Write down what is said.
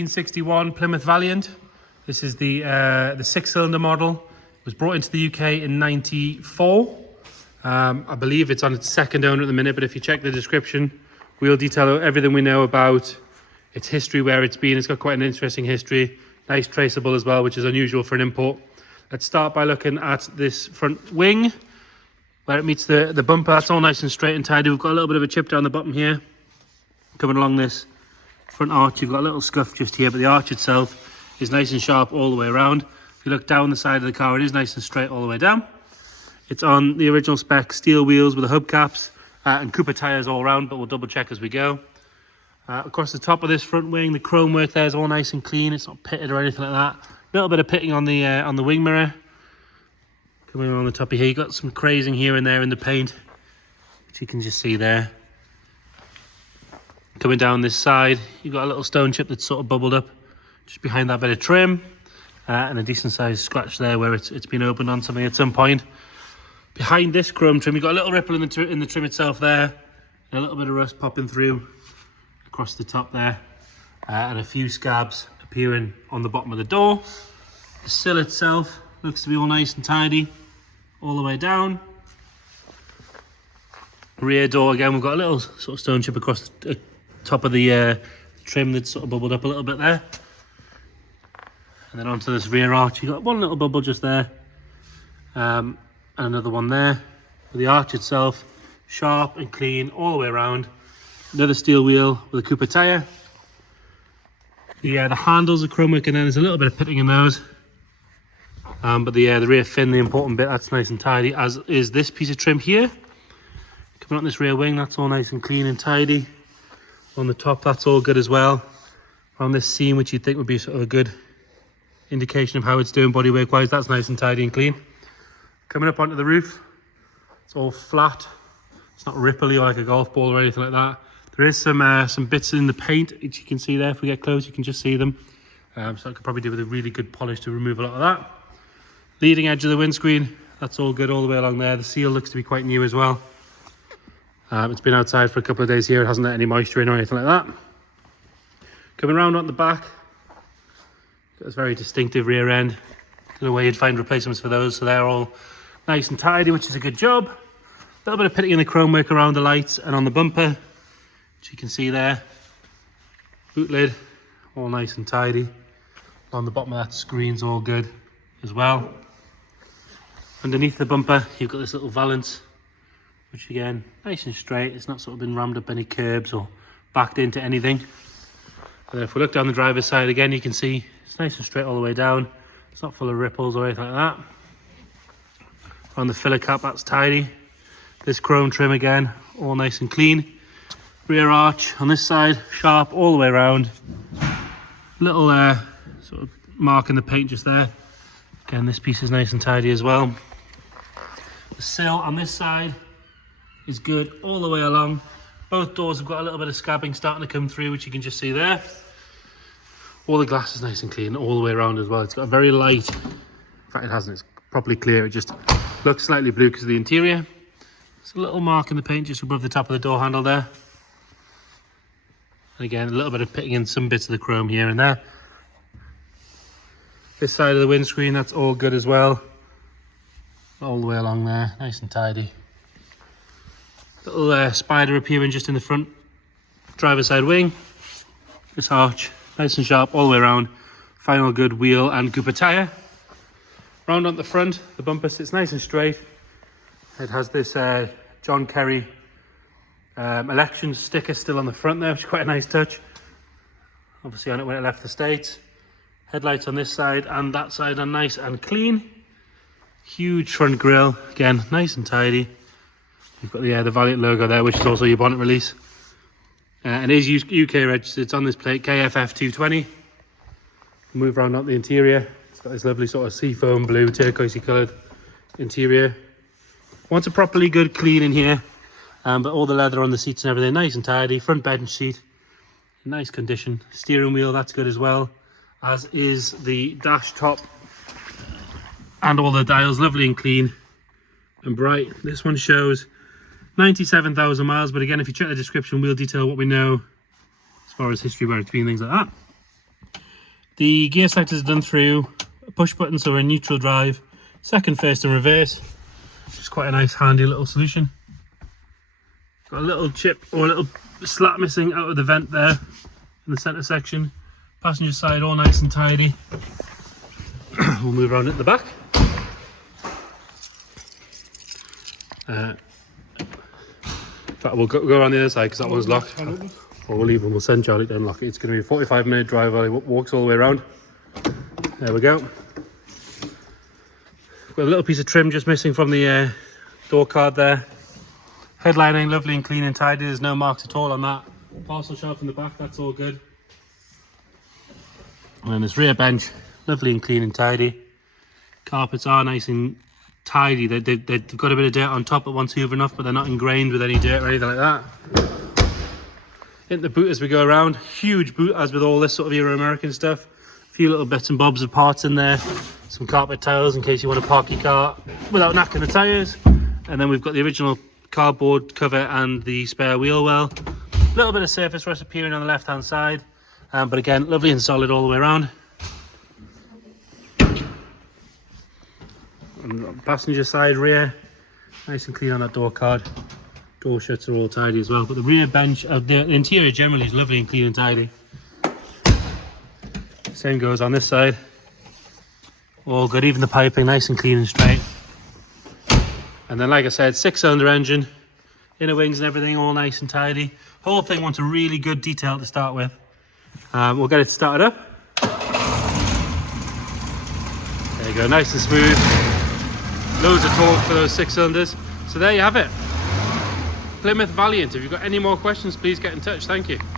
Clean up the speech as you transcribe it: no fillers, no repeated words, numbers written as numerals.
1961 Plymouth Valiant. This is the 6-cylinder model. It was brought into the UK in '94. I believe it's on its second owner at the minute, but if you check the description, we'll detail everything we know about its history, where it's been. It's got quite an interesting history. Nice traceable as well, which is unusual for an import. Let's start by looking at this front wing, where it meets the bumper. That's all nice and straight and tidy. We've got a little bit of a chip down the bottom here. Coming along this front arch, you've got a little scuff just here, but the arch itself is nice and sharp all the way around. If you look down the side of the car, it is nice and straight all the way down. It's on the original spec steel wheels with the hubcaps and Cooper tyres all around, but we'll double check as we go. Across the top of this front wing, the chrome work there is all nice and clean. It's not pitted or anything like that. A little bit of pitting on the wing mirror. Coming along the top of here, you've got some crazing here and there in the paint, which you can just see there. Coming down this side, you've got a little stone chip that's sort of bubbled up just behind that bit of trim, and a decent sized scratch there where it's been opened on something at some point. Behind this chrome trim, you've got a little ripple in the trim itself there, and a little bit of rust popping through across the top there, and a few scabs appearing on the bottom of the door. The sill itself looks to be all nice and tidy all the way down. Rear door, again, we've got a little sort of stone chip across the top of the trim that's sort of bubbled up a little bit there. And then onto this rear arch, you've got one little bubble just there, and another one there. But the arch itself, sharp and clean all the way around. Another steel wheel with a Cooper tyre. The handles are chrome work, and then there's a little bit of pitting in those. But the rear fin, the important bit, that's nice and tidy, as is this piece of trim here. Coming on this rear wing, that's all nice and clean and tidy. On the top, that's all good as well. On this seam, which you'd think would be sort of a good indication of how it's doing bodywork wise, that's nice and tidy and clean. Coming up onto the roof, it's all flat. It's not ripply like a golf ball or anything like that. There is some bits in the paint, which you can see there. If we get close, you can just see them. So I could probably do with a really good polish to remove a lot of that. Leading edge of the windscreen, that's all good all the way along there. The seal looks to be quite new as well. It's been outside for a couple of days here. It hasn't let any moisture in or anything like that. Coming around on the back, got this very distinctive rear end. Don't know where you'd find replacements for those, so they're all nice and tidy, which is a good job. A little bit of pitting in the chrome work around the lights and on the bumper, which you can see there. Boot lid, all nice and tidy. On the bottom of that screen's all good as well. Underneath the bumper, you've got this little valance, which again, nice and straight. It's not sort of been rammed up any curbs or backed into anything. And if we look down the driver's side again, you can see it's nice and straight all the way down. It's not full of ripples or anything like that. On the filler cap, that's tidy. This chrome trim again, all nice and clean. Rear arch on this side, sharp all the way around. Little sort of mark in the paint just there. Again, this piece is nice and tidy as well. The sill on this side is good all the way along. Both doors have got a little bit of scabbing starting to come through, which you can just see there. All the glass is nice and clean all the way around as well. It's got a very light, in fact it hasn't, it's properly clear. It just looks slightly blue because of the interior. There's a little mark in the paint just above the top of the door handle there. And again, a little bit of pitting in some bits of the chrome here and there. This side of the windscreen, that's all good as well. All the way along there, nice and tidy. Little spider appearing just in the front driver's side wing. This arch, nice and sharp all the way around. Final good wheel and Cooper tyre. Round on the front, the bumper sits nice and straight. It has this John Kerry election sticker still on the front there, which is quite a nice touch. Obviously on it when it left the States. Headlights on this side and that side are nice and clean. Huge front grille, again, nice and tidy. You've got the Valiant logo there, which is also your bonnet release. And it is UK registered. It's on this plate, KFF220. Move around up the interior. It's got this lovely sort of seafoam blue, turquoisey coloured interior. Wants a properly good clean in here. But all the leather on the seats and everything, nice and tidy. Front bench seat, nice condition. Steering wheel, that's good as well. As is the dash top. And all the dials, lovely and clean and bright. This one shows 97,000 miles, but again, if you check the description, we'll detail what we know as far as history, where it's been, things like that. The gear selectors are done through a push button, so we're in neutral drive, second, first and reverse. Which is quite a nice handy little solution. Got a little chip or a little slat missing out of the vent there in the centre section. Passenger side all nice and tidy. We'll move around at the back. In fact, we'll go around the other side because that one's locked. Or we'll leave and we'll send Charlie to unlock it. It's going to be a 45-minute drive while he walks all the way around. There we go. Got a little piece of trim just missing from the door card there. Headlining lovely and clean and tidy. There's no marks at all on that. Parcel shelf in the back, that's all good. And then this rear bench, lovely and clean and tidy. Carpets are nice and tidy. They've got a bit of dirt on top, but once hoovered enough, but they're not ingrained with any dirt or anything like that. In the boot as we go around, huge boot as with all this sort of Euro-American stuff. A few little bits and bobs of parts in there. Some carpet tiles in case you want to park your car without knacking the tyres. And then we've got the original cardboard cover and the spare wheel well. A little bit of surface rust appearing on the left hand side, but again lovely and solid all the way around. And passenger side rear, nice and clean on that door card. Door shuts are all tidy as well, but the rear bench, the interior generally is lovely and clean and tidy. Same goes on this side. All good, even the piping nice and clean and straight. And then, like I said, 6-cylinder engine, inner wings and everything all nice and tidy. Whole thing wants a really good detail to start with. We'll get it started up. There you go, nice and smooth. Loads of torque for those 6 cylinders. So there you have it. Plymouth Valiant. If you've got any more questions, please get in touch. Thank you.